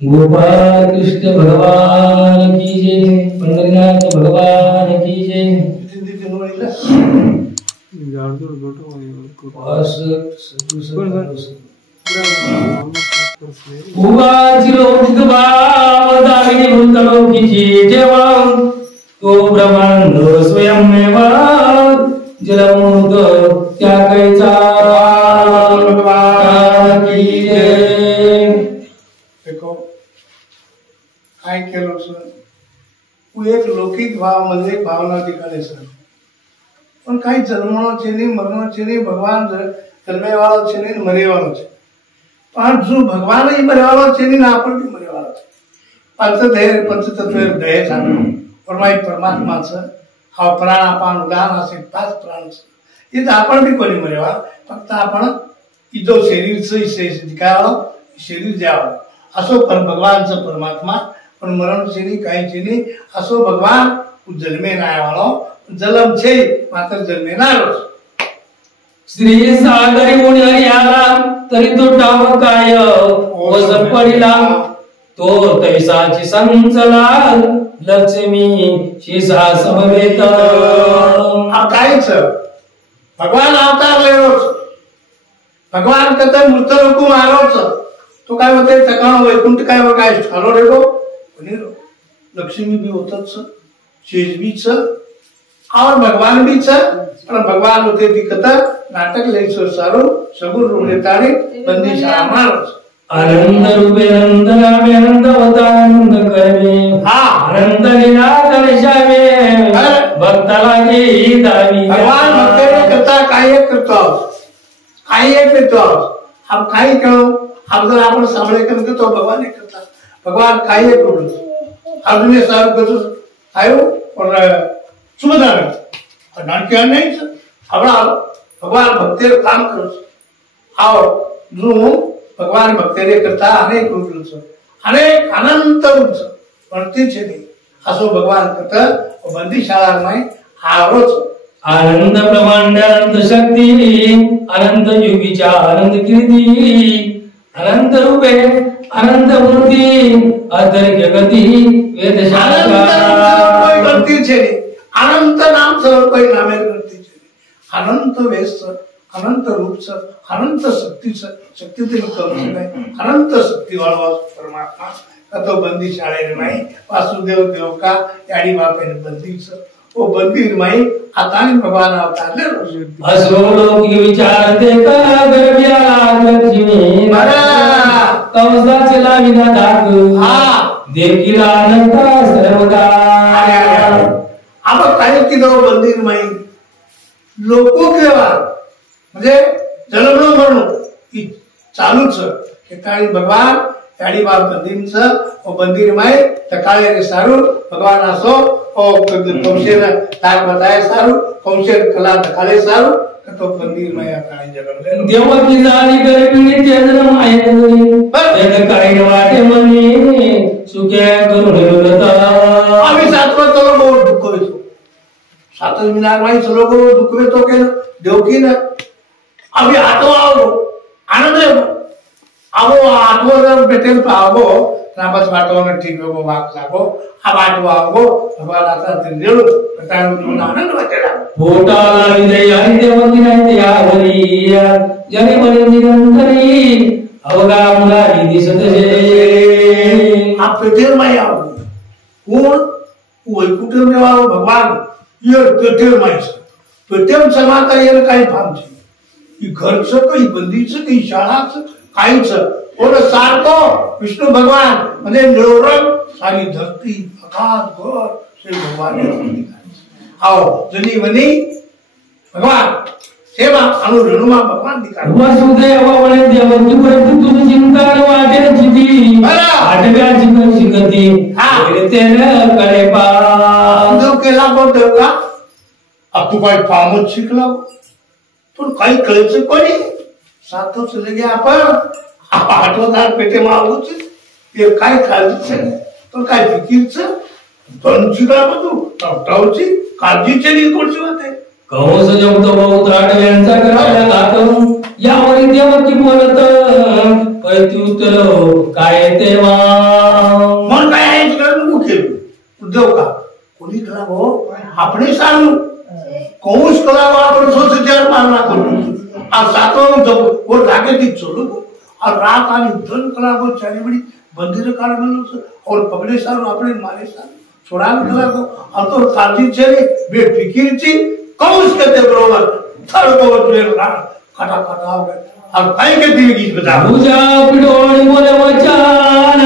गोपाल कृष्ण भगवान की जय, पंढरीनाथ भगवान की जय। उवाचिलोकित भावदायिनी भूतलोकीची जेव्हा तो ब्रह्मांड स्वयंमेव जलमूत त्या कैचा भगवान की जय। देखो काय केलं सर, तू एक लौकिक भाव मध्ये भावना दिखाले सर, पण काही जन्मनो છે નહીં મરનો છે નહીં, ભગવાન જન્મે વાળો છે નહીં મરે વાળો છે, પણ જો ભગવાન ही મરે વાળો છે નહીં आपण भी મરે વાળો છે। पंचदेह पंचतत्व देह झालं परमात्मा છે, हा प्राण आपण उदाहरण असे 5 प्राण છે, इथं आपण भी कोणी मरे वाळ, फक्त आपण इथं शरीरचं दिखावं, शरीर द्यावं असो, पण भगवानचं परमात्मा पण मरण છે નહીં काही છે નહીં असो, भगवान जन्मे नाही वाळो जलम છે मात्र जन्मे नारो। श्री सागरी मुनी आला तरी तो टाव काय वस पडिला, तो तैसाची संचला लक्ष्मी शिसा समवेत। कायच भगवान अवतार लेरोच, भगवान कथा मृत रूप मारोच, तो काय होते ठिकाण वैकुंठ काय व काय झालो रे गो कोणी लक्ष्मी भी होतच, शेष भी छ और भगवान भी छ, पण भगवान होते ती कथा नाटक लेसो सारो सगुण रूप लेतानी बंदी शाळा मारोच। आनंद रूपे आनंद नामे आनंद होता आनंद करणे, हा आनंद लीला दर्शावे भक्ताला ही दावी। भगवान भक्ताने करता काय करतो, काय करतो हम काय करो, अब जर आपण सामने करते तो भगवान ने करता, भगवान काय करू अर्जुन सार कसो आयो और सुमदान और नाटक नहीं छ हमरा भगवान भक्ति काम करो और जो भगवान भक्ति करता अनेक रूप छ, अनेक अनंत रूप छ, पण छे नहीं असो भगवान करता बंदीशाळा में आवरोच। आनंद ब्रह्मांड अनंत शक्ती, अनंत युगीच्या अनंत कीर्ती, अनंत रूपे अनंत मूर्ती, अतर्क्य गती वेदशास्त्र करती छे, अनंत नाम सर्व कोई नामे करती छे, अनंत वेश अनंत रूप छ, अनंत शक्ती छ, शक्ती ते करू शकाय, अनंत शक्ती वाळवा परमात्मा कतो बंदी शाळे नाही वासुदेव देव का याडी बापेने बंदी छ, वो बंदी माई आता भगवान अवतार ले असो लोक विचारते का गर्भ्या लक्ष्मी बरा कवसाचे लाविना दाग, हा देखील अनंत सर्वदा। अब काय किलो बंदी माई लोको केवा म्हणजे जन्मनो मरणो ही चालूच के काळी भगवान याडी बाप बंदीच ओ बंदी माई तकाळे रे सारू भगवान असो ओ कौशल ताक बताए सारू कौशल कला तकाळे सारू तो बंदी माई काळी जगम ले देवकी जाणी गर्भिणी ते जन्म आहे तेन काही वाटे मनी सुखे करून लता। आम्ही सातवा चलो बहुत दुःख होतो, सातवा मिनार माई चलो को दुःख होतो के देवकी ना अभी आठवा आनंद आवो आठवो जर भेटेल तो आवो नापास वाटवणं ठीक हो वाक लागो, हा वाटवा आवो भगवान आता दिलेलो काय म्हणून आनंद वाटेला पोटाला विजय आणि देवकी नाही यावरी जने मने निरंतरी अवगा मुला दिसत जे आप पेटेर माई आवो कोण वैकुंठ में वालो भगवान ये पेटेर माई पेटेम समाता ये काही फामची ही घरचं काही बंदीचं काही शाळाचं काहीच थोडं सारखो विष्णु भगवान म्हणजे निरोरंग सारी धरती आकाश घर श्री भगवान आओ जनी वनी भगवान सेवा अनु रेणुमा भगवान दिखाय वसुदेव वळे देवकी परंतु तुझी चिंता वाटे चिती आठव्या चिकन शिकती हा तेन कडे पा देव केला को देव का अब तू काय पामच शिकला पण काही कळचं कोणी सातो चले गया आपण आठवदार पेटे मागूच ते काय काळजीच पण काय फिकीरच बनची काय बघू टावटावची काळजीचे नाही कोणची होते कंस जमतो बहुत आठव्यांचा करायला लागतो यावर देवकी बोलत प्रत्युत्तर काय तेव्हा देव का कोणी कला हो આપણે સારું કૌશ કલાવા આપણે સોચાર મારना करू आ सातों जब वो लागे थी चलो और रात आनी धन कला को चारी बड़ी बंदिर काल में और पगड़े सारू अपने मारे सारू छोड़ा कला को और तो काजी चले बे फिकिर थी कौश कहते बरोबर थर को जो काटा काटा हो गए और काई के दिल गीत बजा पूजा पिडोळ बोले वचन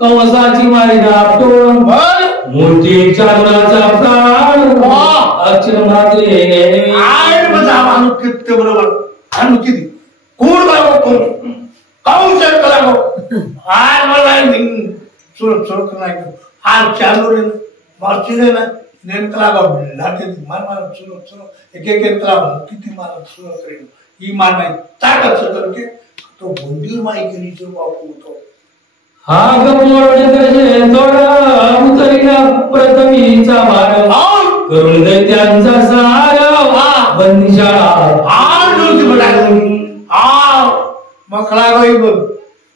कवसाची मारी दापटोळ मोठी चांदराचा प्राण अक्षर मात्रे आय बजावानु किती बरोबर आणि किती कोण बाबा कोण कौश कला को आय मला सुरत सुरत नाही आज चालू रे मारची रे ना नेन कला को लाटे मार मार सुरत सुरत एक एक कला किती मार सुरत रे ही मार नाही ताकत करके तो मंदिर माई केली जो बापू तो हा गमोड कसे तोडा उतरिला प्रथमीचा भार करून दैत्यांचा सार बंदिशाळा आज जो बडाली आ मखला गई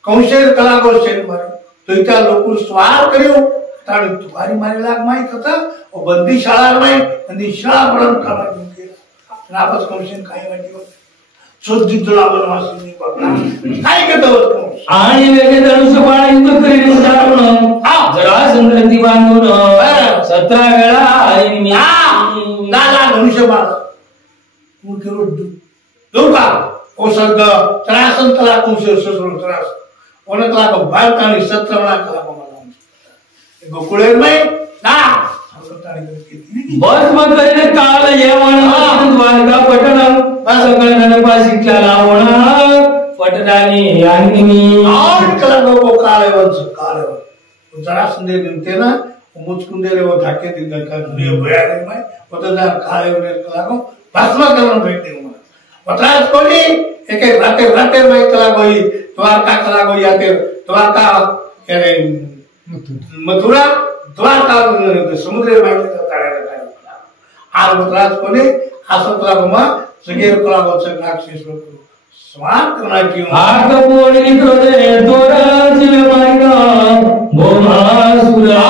कौशल कला को शेर मारे तो इतना लोग स्वार करियो तारे तुम्हारी मारे लाग माई कथा और बंदिशाळा में बंदिशाळा बड़न करा के राबस कौशल काय वाटी चोद्दी तुला बनवासी बघना काय करतो आणि वेगळे धनुष्य बाण युद्ध करीत उदाहरण जरा संक्रांती बांधून 17 वेळा आई मी दादा धनुष्य बाण मुके रोड दो का ओ सग त्रासन कला कौशल ससुर त्रास ओने कला को बालकानी 17 वेळा कला को मला गोकुळेर में ना बस मग करीने काल येवण द्वारका पटण सकळ पाशिक्षा लावण पटणानी आणि आठ कला को काले वंश जरा संदे दिनते ना मुचकुंदे रे वो ढाके दिन का दुनिया भया रे मैं पता जा काले रे कला को भस्म करन बैठे हूं पत्रास कोनी एक एक राते मैं कला कोई द्वारका कला को आते द्वारका अरे मथुरा द्वारका समुद्र में ताड़े आज पत्रास कोनी आसतला मा सगेर कला को नाक्षेश स्वार करना क्यों आग पोड़ी क्रोधे तोरा जीव मारिना भोमासुरा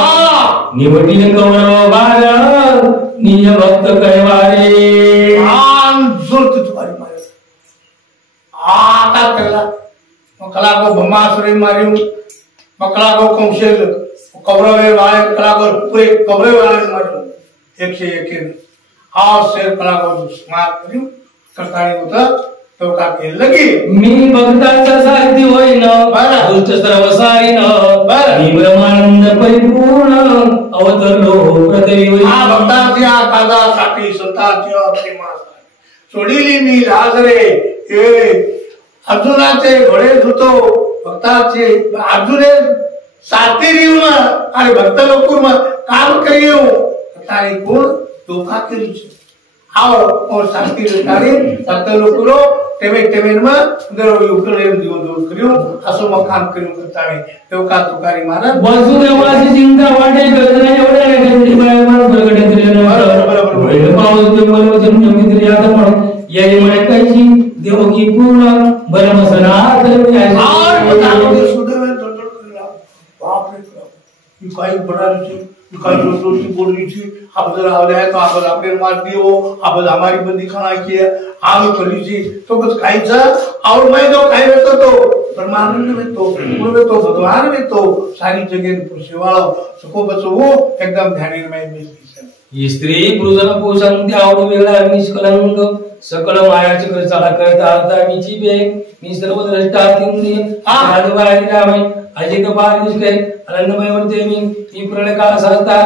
निवटिन कौरव बार निज भक्त कहवारे आम जुर्त तुम्हारी मारे आका करला मकला को भमासुरी मारियो मकला को कौशल कौरव वाले कला को पूरे कौरव वाले मारियो 101 और शेर कला को स्वार करियो करताणी होता तो का के लगी मी भक्तांचा सारथी होईन दुष्ट सर्व सारीन मी ब्रह्मानंद परिपूर्ण अवतरलो पृथ्वीवर आ भक्तांच्या कादासाठी संतांच्या प्रेमासाठी सोडीली मी लाज रे हे अर्जुनाचे घोडे धुतो भक्ताचे अर्जुने साथी येऊन अरे भक्त लोकूर काम करियो तारी कोण धोका केली आओ और शांति रेतारी सत्य लोकरो टेमे में उधर युक्रेन दिवो दो करियो असो मकान करियो करताने तो का तुकारी महाराज वसुदेवाची चिंता वाटे गजरा एवढ्या गजरी बायमान प्रगट केलेलं बरोबर पाऊस ते वचन जमित्री आता पण याने म्हणे कायची देवकी पूर्ण ब्रह्मसना करते और बताओ सुदेव दंडोड करिला बाप रे काय बडाची काय रोटी बोलली थी अब जरा आवले है तो अब आपने मार दियो अब हमारी बंदी खाना की है आम करी थी तो बस खाईचा और मैं जो खाई रहता तो परमानंद में तो पूर्ण में तो भगवान में तो सारी जगह सेवाळो सको बचो वो एकदम ध्यानी में मिलती स्त्री पुरुषाला पोषण त्यावर वेगळा निष्कलंक सकल मायाचे करचाला करता आता मीची बेग मी सर्व द्रष्टा इंद्रिय आदिवाय रामे अजित बार दिसले आनंदमय वरते मी प्रलय काळ सहजता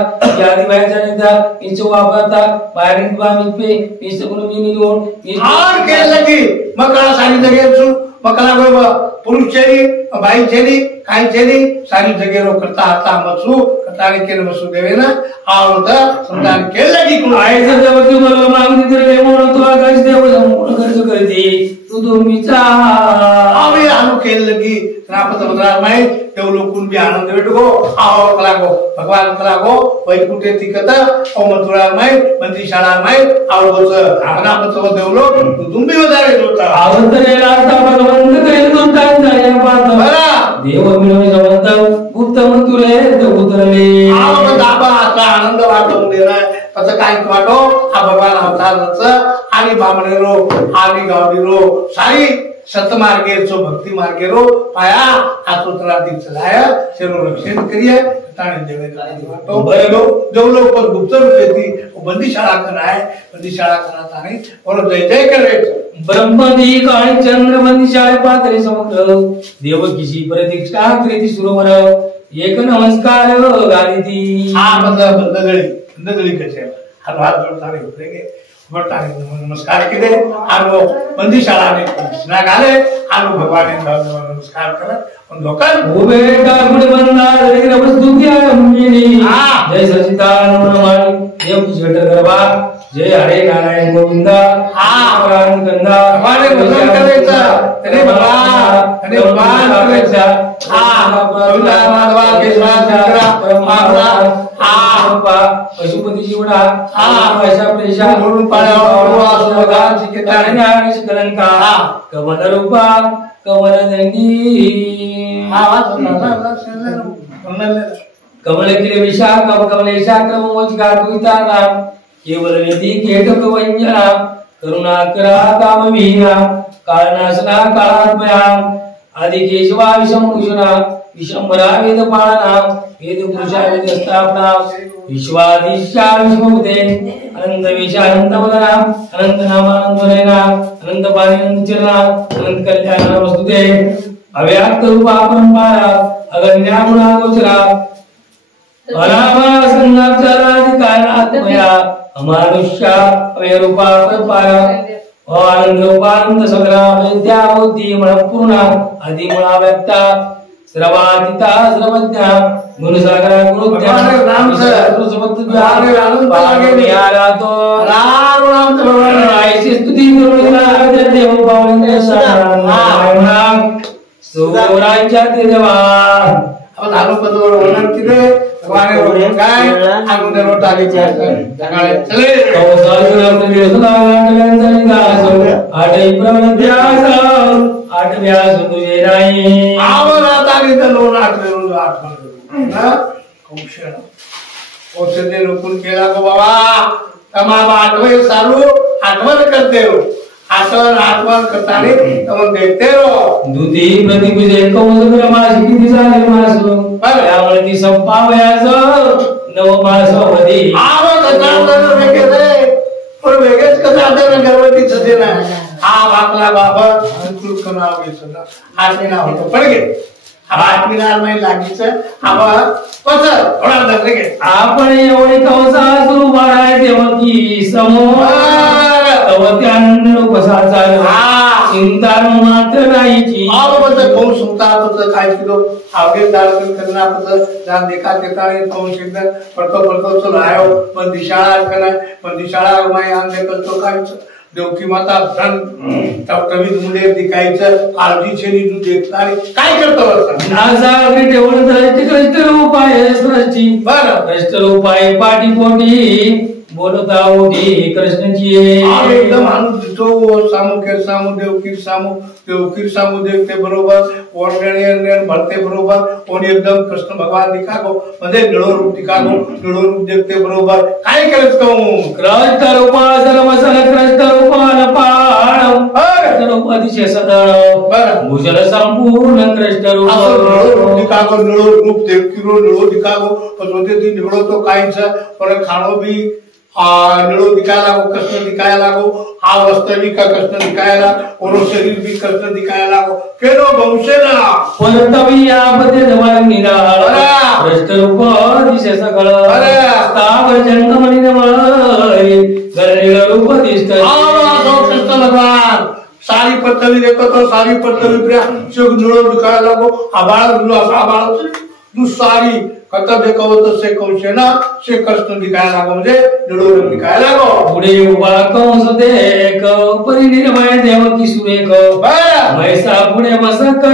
यादी बाहेरचा नेता नीचे वापरता बाहेर बामित पे मी सगुण मी निलोन मी और के लगी मकला सारी जगह छु मकला को पुरुष छेरी भाई छेरी काई छेरी सारी जगह रो करता आता मसु कतारे के मसु देवे ना और तो संतान के लगी को आयचं देवकी मला मागणी दिले म्हणून तो आकाश देव संपूर्ण खर्च करते तू तुम्हीचा आवे आनु के लगी रापत बदरा में तो लोकुन भी आनंद बेटको और कला को भगवान कला को वैकुंठे तिकता और मथुरा में मंदिशाला में और वो रापत वो देवलो तुम भी वदारे जोता आवतरेला आता भगवंत करेल दुष्टांचा या पात बरा देव मिळवणे जवळता गुप्त मथुरे तो उतरले आव दाबा असं काय वाटो हा भगवान अवताराचं आणि बामणेरो आणि गावडीरो सारी सतमार्गेरो भक्ती मार्गेरो पाया आतोत्रादी चलाया शरीर रक्षण करिए ताने देवे वाटो बरेलो जो लोग पर गुप्त रूप थी बंदीशाला कराए बंदीशाला कराता नहीं और जय जय करे ब्रह्मदी काळी चंद्र बंदीशाळे पातळी समग्र देवकीची प्रतीक्षा कृती सुरोवर एक नमस्कार गालिती हा बंदगळी कसे हात जोडताने होते नमस्कार केले आणि बंदीशाळा कृष्णा घाले आणि भगवान नमस्कार करत लोकांना उभे टाकून बंदार वस्तुती जय सचिदानंद देव जट गरबा जय हरे नारायण गोविंदा पुराण गंगा हमारे भजन करायचं अरे भगवान करायचा प्रभुला माधवा केशवा शंकरा पशुपती जीवडा अशा प्रेषा म्हणून पाळा कलंका कमल रूपा कमल दंडी कमल किले विशाख कमलेशा क्रमोचिका कविता नाम केवल निधी केटक वंजना करुणाकरा कामवीना काळनासना काळात्मया आदि केशवा विषमभूषणा विशंभरा वेद पाळना वेद पुरुषा वेद स्थापना विश्वादिशा विश्वभूते अनंत विशा अनंत वदना अनंत नामानंद नयना अनंत पाणी अनंत चरणा अनंत कल्याण वस्तुते अव्याक्त रूपा परंपरा अगण्या गुणा गोचरा अनामा संगाचारादि कारणात्मया अमानुष्या अवयरूपा परंपरा आनंद रूपानंद सगळा विद्या बुद्धी मनपूर्ण आदि मुळा व्यक्ता सर्वातीता सर्वज्ञा गुणसागरा गुरुज्ञा राम सर्वसमत द्वारे आनंद लागे यारातो राम नाम भगवान आईची स्तुती करून देव पावले नाम सुरांच्या देवा अब धारो पदवर वर्णन किदे भगवान काय अगोदर टाली जगाळे चले अवसायुरात दिवसनांचा आठै प्रवध्यास आठव्या तुझे नाही आवरातानी लोन आठवेरून आठवण ना कौशल औषधे रोखून केला गो बाबा तमाम आठवे सारू आठवण करते रो आठवण करताने तमन देखते रो दुधी प्रतिपूजे कौस ब्रह्माशी किती झाले मास त्यामुळे ती संपावयाच नवमास होती आवरातानी वेगळे रे पण वेगळेच कसा आता गर्भवती छते ना हा बापला बाबा अंकुल कनाव घेसला आठवीना होतो पडगे आठवीना नाही लागीचं आबा पसर थोडा दर घे आपण एवढे कौसा सुरू बाळाय देवकी समोर तवत्यानंद उपसाचा चिंता मात्र नाहीची आवबत कौन सुता पत काय किलो आगे दाल करना पत जान देखा देता है कौन सिंदर पडतो चलो आयो बंदीशाळा करना बंदीशाळा माय आन देखल तो काय देवकी माता धन तवतवी मुले दिखायचं काळजीचे निजू देखतारी काय करतो असं नासागरी ठेवून धरती कष्ट रूपाय सृष्टी बरं कष्ट रूपाय पाटी पोटी बोलता होती कृष्णची एकदम माणूस दिसतो देवकीर सामू देखते बरोबर वर्णन भरते बरोबर कोणी एकदम कृष्ण भगवान दिखागो मध्ये निळो रूप देखते बरोबर काय करत कहूं कृष्ण रूपा सर्वसल कृष्ण रूपान पाण कृष्ण रूप अतिशय सदळ बरं भूषण संपूर्ण कृष्ण रूप दिखागो निळो रूप देवकीरो निळो दिखागो पण ती निळो तो काहीच पण खाणो बी निळो दिखायला लागो कृष्ण दिखायला लागो हा वास्तविक कृष्ण दिखायला ओरो शरीर भी कृष्ण दिखायला लागो केनो वंशेना परतवी यामध्ये जवळ निराळ कृष्ण रूप दिशे सगळ स्थावर जंगमणी नमळी गरनीळ रूप दिसत कृष्ण भगवान सारी पृथ्वी देखो तो सारी पृथ्वी प्रिया निळो दिखायला लागो आबाळ दुसारी कथा देखो तो से कौशेना से कृष्ण दिखायला लागो म्हणजे निळो दिखायला लागो पुढे उभा कंस देख परिनिर्मय देवकी सुरेख मैसा पुढे मसक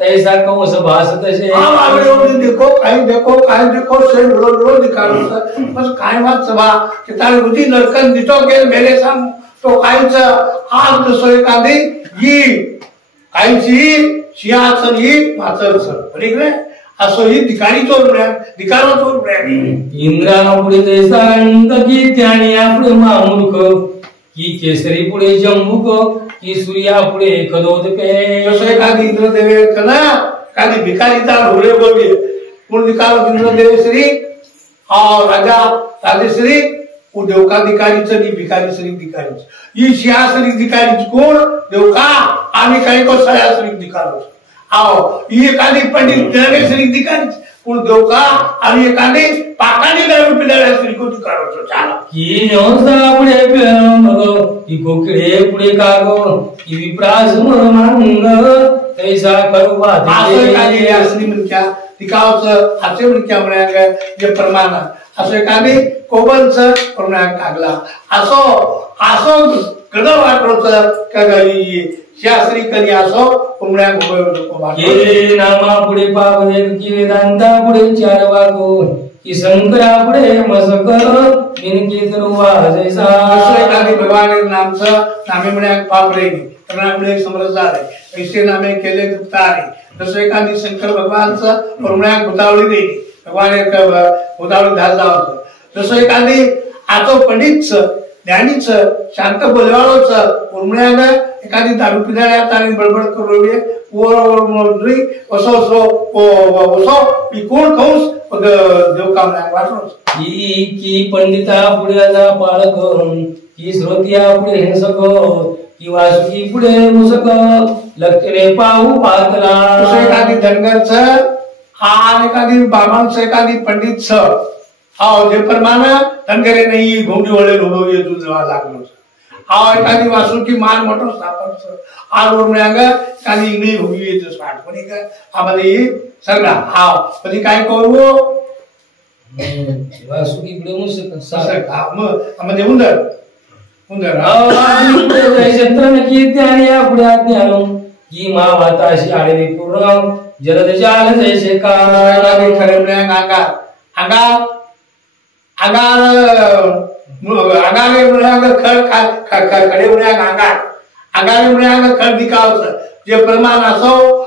तैसा कंस भास तसे देखो से निळो दिखायला बस काय वाच बा की ताई उदी नरकन दितो गेल मेले सांग तो कायच आज सोय कादी ही कायची सिंहासन ही माचर सर ठीक आहे असो ही धिकारी चोर म्हळ्यार धिकारो चोर म्हळ्यार इंद्रा पुढे जैसा अंत की त्याने पुढे मामुख की केसरी पुढे जंबूक की सूर्या पुढे खदोदके जसं एखादी इंद्रदेवे कना एखादी भिकारीचा ढोले बोलवे कोण धिकारो इंद्रदेवेश्री राजा राजेश्री वो देवका धिकारीचं नी भिकारीश्री धिकारीचं ही शियाश्री धिकारीची कोण देवका आणि काही को सयाश्री धिकारो ही एखादी पंडित ज्ञानेश्वरी धिकारीची कोण देवका आणि एखादी पाकाने दारू पिणाऱ्या को धिकारो चाला की नवसा पुढे बघ की कोकिळे पुढे कागो की विप्रास मांग तैसा करू असं एखादी असली म्हणक्या धिकावचं असे म्हणक्या म्हणाय जे प्रमाण असं एखादी कोबलचं प्रमाण कागला असो असो गड वाटरोचं का शास्त्री कधी असो उमड्या के नामा पुढे पावले की वेदांता पुढे चार वागो की शंकरा पुढे मसक निनकी तरुवा जैसा एखादी भगवान नामचं नामे म्हणे पापरे नामे समजदार आहे ऐसे नामे केले गुप्तारे जसं एखादी शंकर भगवानचं प्रमाण भूतावळी देई भगवान एक भूतावळी धाल जावं जसं एखादी आतो पंडितचं ज्ञानीचं शांत बोलवाळोचं उर्मळ्यान एखादी दारू पिणाऱ्या आणि बडबड करू असो असो असो कोण खाऊस देव काम वाटलो की पंडिता पुढे पाळक की श्रोतिया पुढे हिंसक की वासुकी पुढे मुसक लक्षणे पाहू पातला एखादी धनगरचं आणि एखादी बाबांचं एखादी पंडितचं जे प्रमाणे धनगरे नाही घोंडी वळे लोक येतो जेव्हा लागलो एखादी वासुकी मान मोठं स्थापन आरोड मिळाग एखादी इंगळी भोगी येतो स्टार्ट पण आम्हाला सगळा कधी काय करू वासुकी पुढे मुसक म्हणजे उंदर उंदर क्षेत्र नक्की त्याने या पुढे ज्ञानो की मा वाताशी आलेली पूर्ण जलद जाल जैसे का खरे मिळाग अंगार अंगारे म्हणाग खडे म्हणाग अंगारे म्हणाग खड दिखावचं जे प्रमाण असो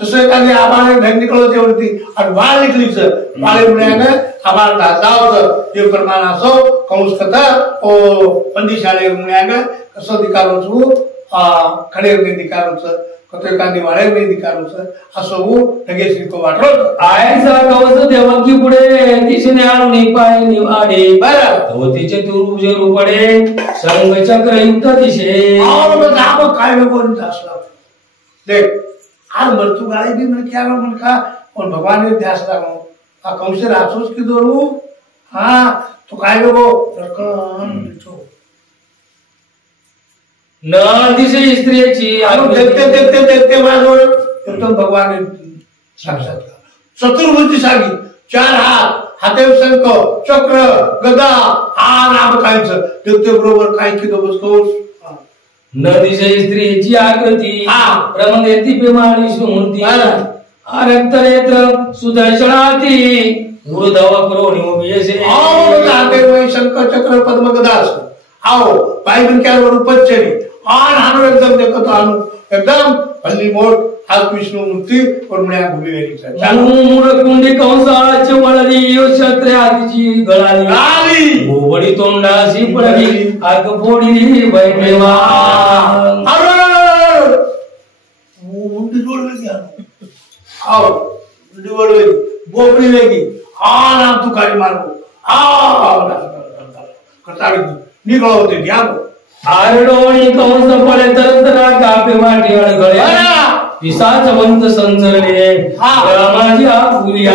तसं एखादी आबाने ढंग निकलो तेवढी आणि वाळ निकलीच वाळे म्हणाग आबाळ जावचं जे प्रमाण असो कंस कथा ओ पंडिशाळे म्हणाग कसं दिखावचं खडे दिखावचं एखादी वाळे दिखावचं असं ढगेश्री को वाटलो आयचा कवच देवकी पुढे दिशेने आणून पाय निवाडे बरं तिचे तुरुज रुपडे संग चक्र युक्त दिशे काय कोण असला देख आज मृत्यू गाळे बी म्हण क्या म्हण का पण भगवान ध्यास लागो हा कंस राचोस की दोरू हा तो काय गो न दिशे स्त्रियाची देखते देखते देखते माझ्याजवळ एकदम भगवान साक्षात चतुर्भुजी सागी चार हात हाते शंख चक्र गदा नाम कायचं देखते बरोबर काय की बसतोस न दिशे स्त्रियाची आकृती प्रमदेती पेमाणी सुमूर्ती रक्तनेत्र सुदर्शनाती गुरुधव करोणी उभेसे हाते शंख चक्र पद्म गदा आओ पाय बिनक्यावर उपचरी आणू एकदम देखत आणू एकदम हल्ली मोठ आज विष्णू मूर्ती परमण्या भूमी कुंडी कंसाळाची वळली क्षत्रे आधीची गळाली गोबडी तोंडाशी पडली आग फोडली बैठेवा बोबडी वेगी नाम तू गाडी मारतो निघळ होते ध्यान आरडोणी कंस पडे तरतरा कापे वाटे अडगळे पिसाच वंत संचरले रामाच्या पुरिया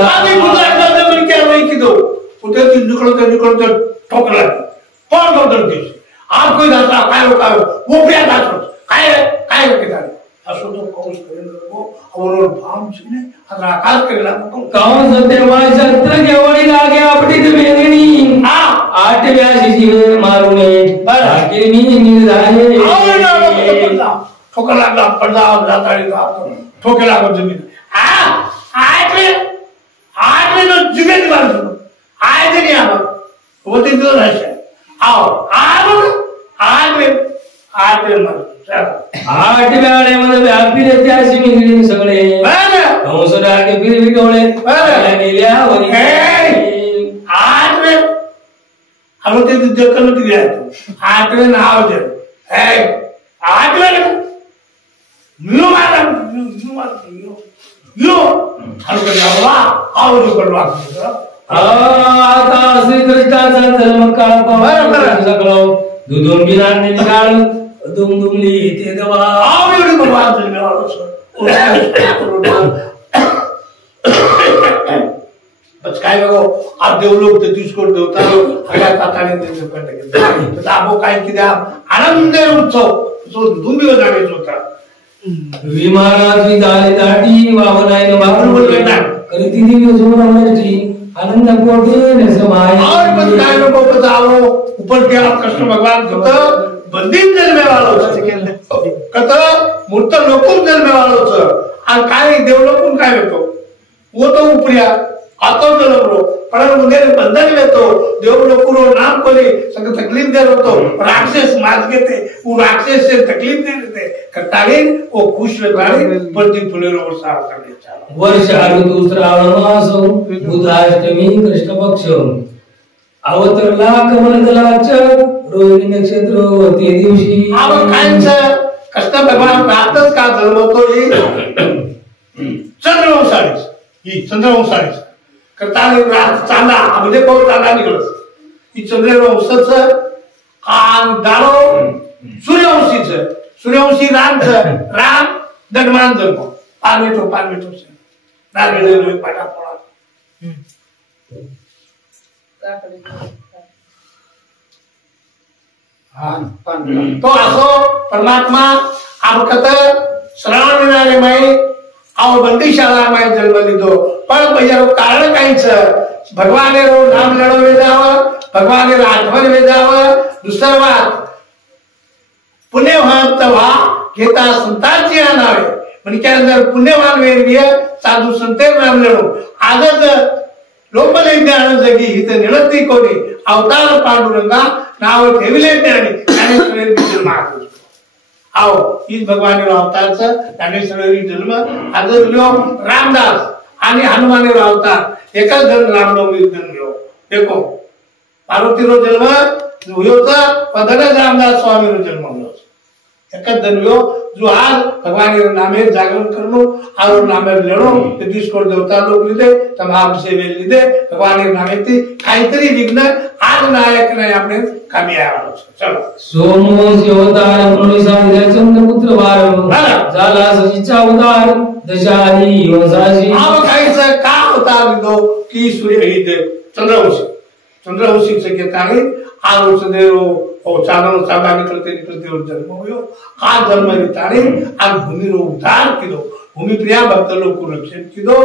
निकळतो ठोकला कोण करतो आप कोई जाता काय काय वो प्रिया जातो काय काय असो तो कंस करेल और भाम छने आता आकाश करेला कंस तेव्हा छत्र घेवडी लागे आपली वेगणी आठव्या शिशीर मारुने बाकीनी निर्धारे ठोकर लागला पडदा जाताळी ठोके लागत जमीन आठ जमीन मारतो आय तरी होते तो राहते आओ आठ वेळेमध्ये व्यापीले त्याशी मिळले सगळे हंसडाके फिरवी डोळे गेल्यावर 8 वेळ आलो ते जकल ती घ्या 8 वेळ नाव दे 8 वेळ न्यू मारा यो हलो कर बाबा आओ जो करवा आता श्रीकृष्णाचा जन्म काळ पाहून सगळं दुधून बिरांनी काळ दुमदुमली ते देवा आओ एवढी बरबाद झाली आलो बस काय बघो आज देवलोक ते दिसकोट देवता सगळ्या ताताने ते कंड तर आबो काय किती आनंद उत्सव जो दुंबी जाण्याचा होता विमानाची दाले दाटी वावनायन वावरून करी ती दिवस होण्याची आनंद पोटे नसमाय और बस काय नको बताओ ऊपर के आप कृष्ण भगवान कत बंदीन जन्मे वालो कत मूर्त लोकून जन्मे वालो आणि काय देवलोकून काय होतो वो तो उपरिया आतो जन्मलो पण मुंदे बंधन लेतो देवलोकुरो नाम कोली संग तकलीफ दे होतो राक्षस मार घेते वो राक्षस से तकलीफ दे देते कटारी वो खुश वेतारी प्रति फुलेरो वर्षा करने चालो वर्ष ऋतू श्रावण मास बुधाष्टमी कृष्ण पक्ष अवतरला कमलदलाच रोहिणी नक्षत्र ते दिवशी आव कायचं कृष्ण भगवान प्रातच का जन्मतो ही चंद्रवंशाळीच ही चंद्रवंशाळीच करताना रात चांदा म्हणजे कोण चांदा निघलस ही चंद्रवंशच आणि दारो सूर्यवंशीच सूर्यवंशी राम दडमान जन्म पारमेठो नागेले पाटा पोळा तो असो परमात्मा आमकत श्रावण मिळाले माई आव बंदीशाला माई जन्म लिधो पण पहिलं कारण काहीच भगवाने रो नाम लढो वेदावं भगवाने रो आठवण वेदावं दुसरं वाद पुण्यवान तवा घेता संतांची नावे म्हणजे त्यानंतर पुण्यवान वेरवीय साधू संते नाम लढो आजच लोकले ज्ञान जगी हित निळती कोणी अवतार पांडुरंगा नाव ठेवले ज्ञानी ज्ञानेश्वरी जन्म आओ इस भगवान अवतारच ज्ञानेश्वरी जन्म आज रामदास आणि हनुमान अवतार एकाच जन्म रामनवमी जन्म देखो पार्वती रो जन्म हुयोचा पदरच रामदास स्वामी रो जन्म हुयो एकच जन्म जो आज भगवान नामे जागरण करनो और नामे लड़ो ते दिसकोट देवता लोग लिदे तमाम सेवे लिदे भगवान नामे ती काहीतरी विघ्न आज नायक नाही आपने कामी आलो चलो सोमवंशी अवतार म्हणून चंद्रपुत्र बार झाला सजीचा उदार दशारी वंशाची आव काहीच का होता लिदो की सूर्य ही चंद्रवंशी से के ताणी आलो सदेरो और चांदन सादा निकलते और जन्म हुयो आ जन्म ताणी आज भूमि रो उद्धार किदो भूमि प्रिया भक्त लोग को रक्षण किदो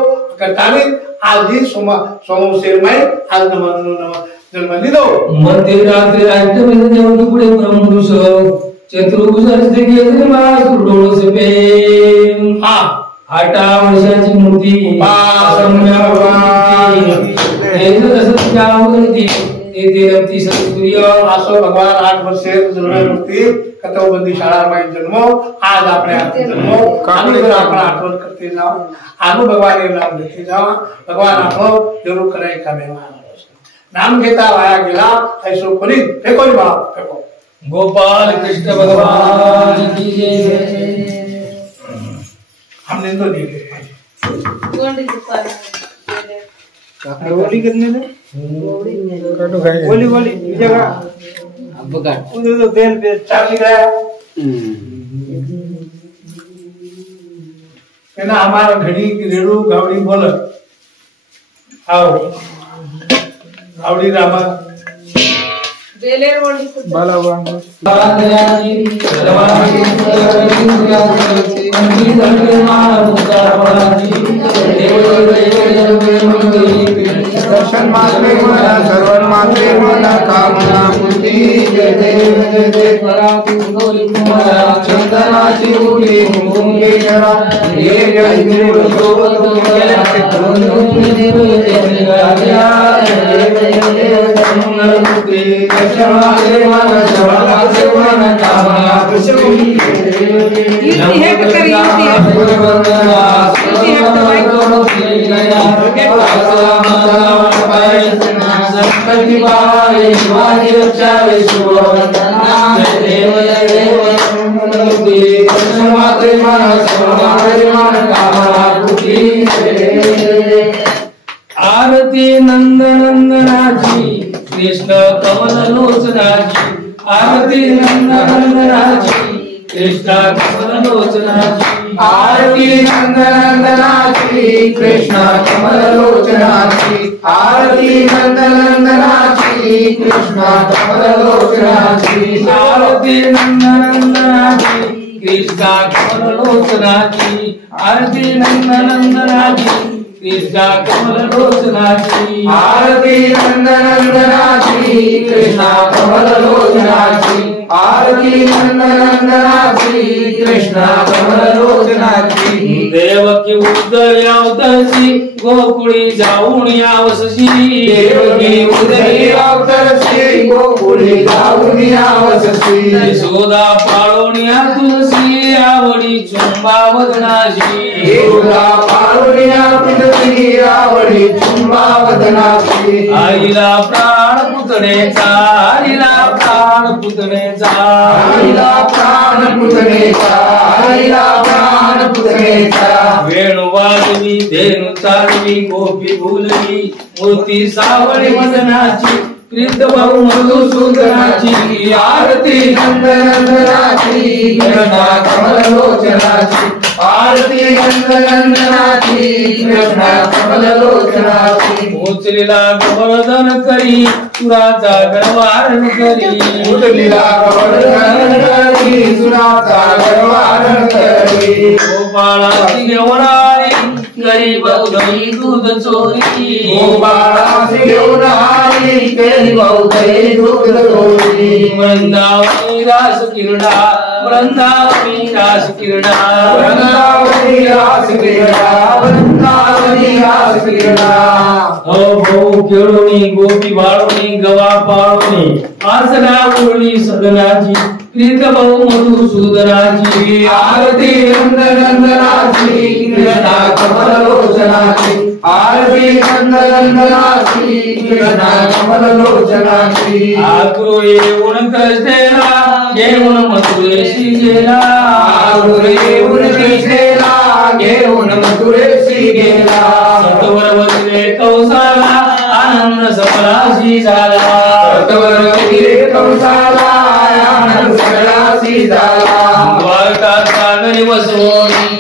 कताणी आज ही सोम से माय आज नमन जन्म लिदो मध्य रात्री अष्टमी देव पुढे ब्रह्मपुरुष चतुर्भुज हस्ते घेतले मा सुडोळ से पे हा 8 वर्षाची मूर्ती ते सूर्य असो भगवान 8 वर्षे जन्म मूर्ती कतव बंदी शाळा माय जन्म आज आपने जन्म आणि आपण आठवण करते जाओ आनु भगवान के नाम लेते जाओ भगवान आपको जरूर करे कामे नाम घेता वाया गेला ऐसो कोणी फेको बाप फेको गोपाल कृष्ण भगवान की जय हमने तो नहीं गए गोली करने दे गोली जगह अब काट उधर तो बेल चाबी गया है ना हमारा घड़ी रेड़ू गावड़ी बोल आओ गावड़ी रामा बेलेर वोडी बाला हुआ बालाजी सरवानी सरवानी अंगी धरके मार मुकार बालाजी दर्शन मात्रे मला सर्वन मात्रे मला कामना पूर्ती जय जय जय परातु गोरी कुमारा चंदनाची उडी मुंगे जरा ये जय देव सोबत गेला करून देव देव राजा जय जय देव मंगल मूर्ती दर्शन मात्रे मन श्रवण मात्रे मन कामना पूर्ती संपत्ति पावे शिवाजी रक्षावे शुभवंदना देव देव दर्शन मात्रे मन श्रवण मात्रे मन कामना पूर्ती आरती नंदनंदनाची कृष्ण कमल लोचनाची आरती नंदनंदनाची कृष्ण कमल लोचनाची आरती नंदनंदनाची कृष्ण कमल लोचनाची आरती नंदनंदनाची कृष्ण कमल लोचनाची आरती नंदनंदनाची कृष्ण कमल लोचनाची आरती नंदनंदनाची कृष्ण कमल लोचनाची आरती नंदनंदनाची कृष्ण कमल लोचनाची आरती नंदनंदनाची कृष्ण कमल लोचनाची देवकी उदय अवतरची गोकुळी जाऊन यावसशी देवकी उदय अवतरची गोकुळी जाऊन यावसशी यशोदा पाळोनिया तुलसी आवडी चुंबा वदनाशी यशोदा पाळोनिया तुलसी आवडी चुंबा वदनाशी आईला प्राण पुतणेचा आईला प्राण पुतणेचा आईला प्राण पुतणेचा आईला प्राण पुतणेचा वेणू वाजवी धेनु चालवी गोपी भुलवी मूर्ती सावळी वदनाची कृत बहु मधुसूदनाची आरती नंदनंदनाची कृष्ण कमल लोचनाची आरती नंदनंदनाची कृष्ण कमल लोचनाची उचलीला गोवर्धन करी सुराचा गरवारण करी उचलीला गोवर्धन करी सुराचा गरवारण करी गोपाळाची घेऊन आली करी बहुदही दूध चोरी गोपाळाची घेऊन आली करी बहुदही दूध चोरी वृंदावनी रास किरणा वृंदावनी रास किरणा वृंदावनी रास क्रीडा वृंदावनी रास क्रीडा हो भाऊ खेळोनी गोपी बाळोनी गवा पाळोनी आसना उरली सदनाची प्रीत भाऊ मधुसूदनाची आरती नंदनंदनाची कृष्ण कमल लोचनाची आरती नंदनंदनाची कृष्ण कमल लोचनाची आकुरो येऊन कृष्णेला घेऊन मथुरेशी गेला आकुरो येऊन कृष्णेला घेऊन मथुरेशी गेला सत्वर वज्रे कौसाला आनंद समराशी झाला सत्वर वज्रे कौसाला आनंद समराशी झाला द्वारका सागरी बसवून